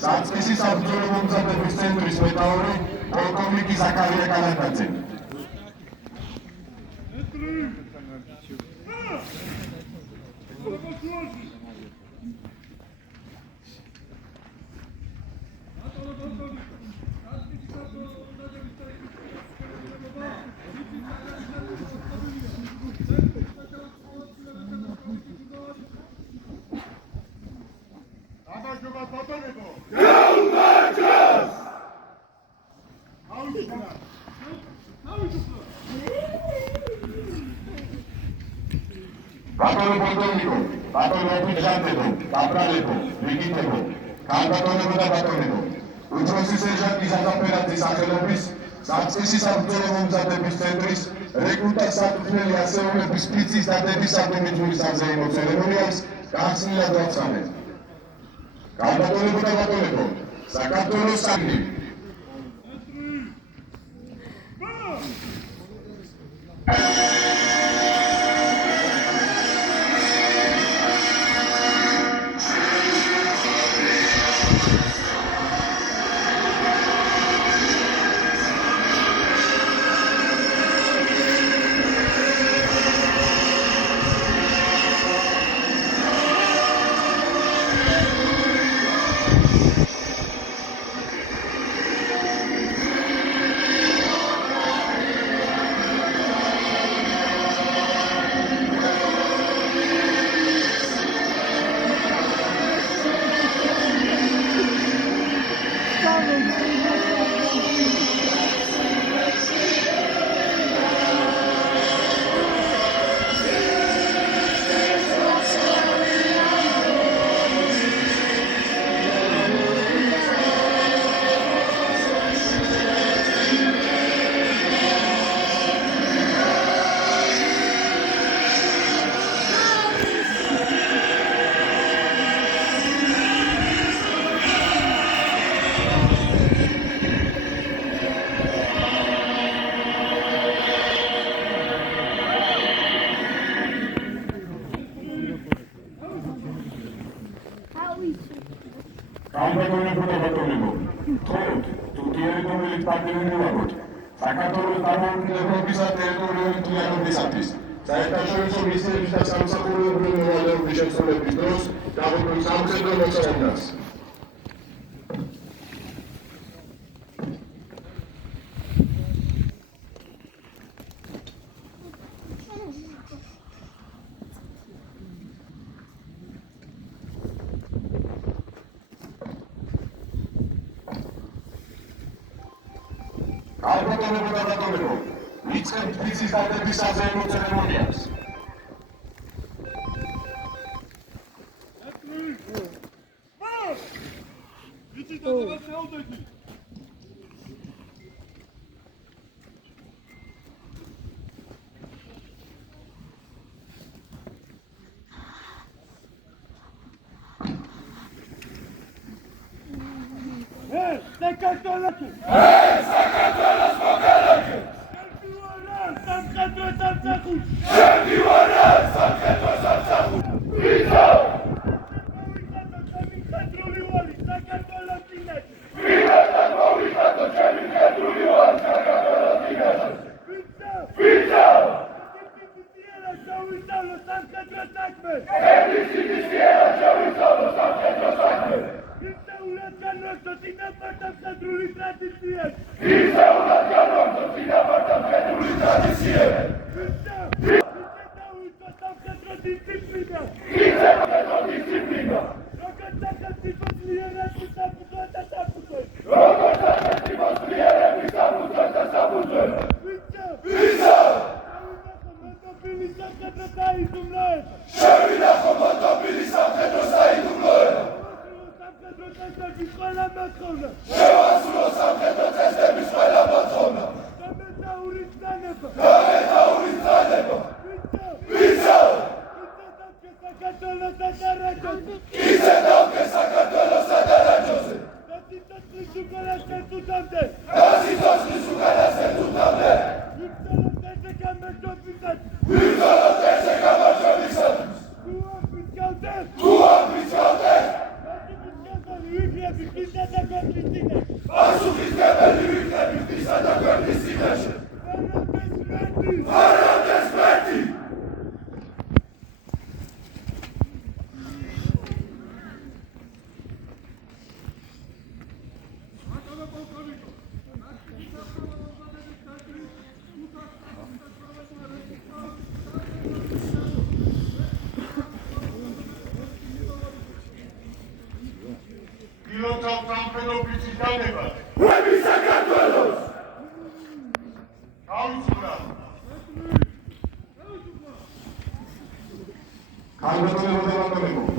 საწყისი საბრძოლო მომზადების ცენტრის მეთაური პოლკოვნიკი ზაქარია კალათაძე. ბატონო პოლკოვნიკო, ბატონო ოფიცერებო, კაპრალებო, მიგიტებო, კალბატონებო და ბატონებო, უფროსი სერჟანტი ზაფერაძის სახელობის საწყისი საბრძოლო მომზადების ცენტრის რეკრუტას საფუძველი ასეულების ფიცის დადების საფუძვლის საზეიმო ცერემონიალს გახსნილად ვაცხადეთ. კალბატონებო და ბატონებო, საქართველოს სამი კალბატონებო და ბატონებო, თხოვთ, თუ ტერიტორიით პარტნიორობთ, საქართველოს დამოუკიდებლობისა ტერიტორიული მთლიანობისათვის, საერთაშორისო მისიების და სამსახურეობრივი მოვალეობის შესრულების დროს დაუბრუნდეთ სამხედრო მოწმობას. კალბატონებო და ბატონებო, ვიწყებთ ფიცის დადების საზეიმო ცერემონიალს. ფიცის დადებას შეუდგეთ. საქართველოს Pilota tamtego przyciskanego. Łebi Sakartwelos! Kalbetowy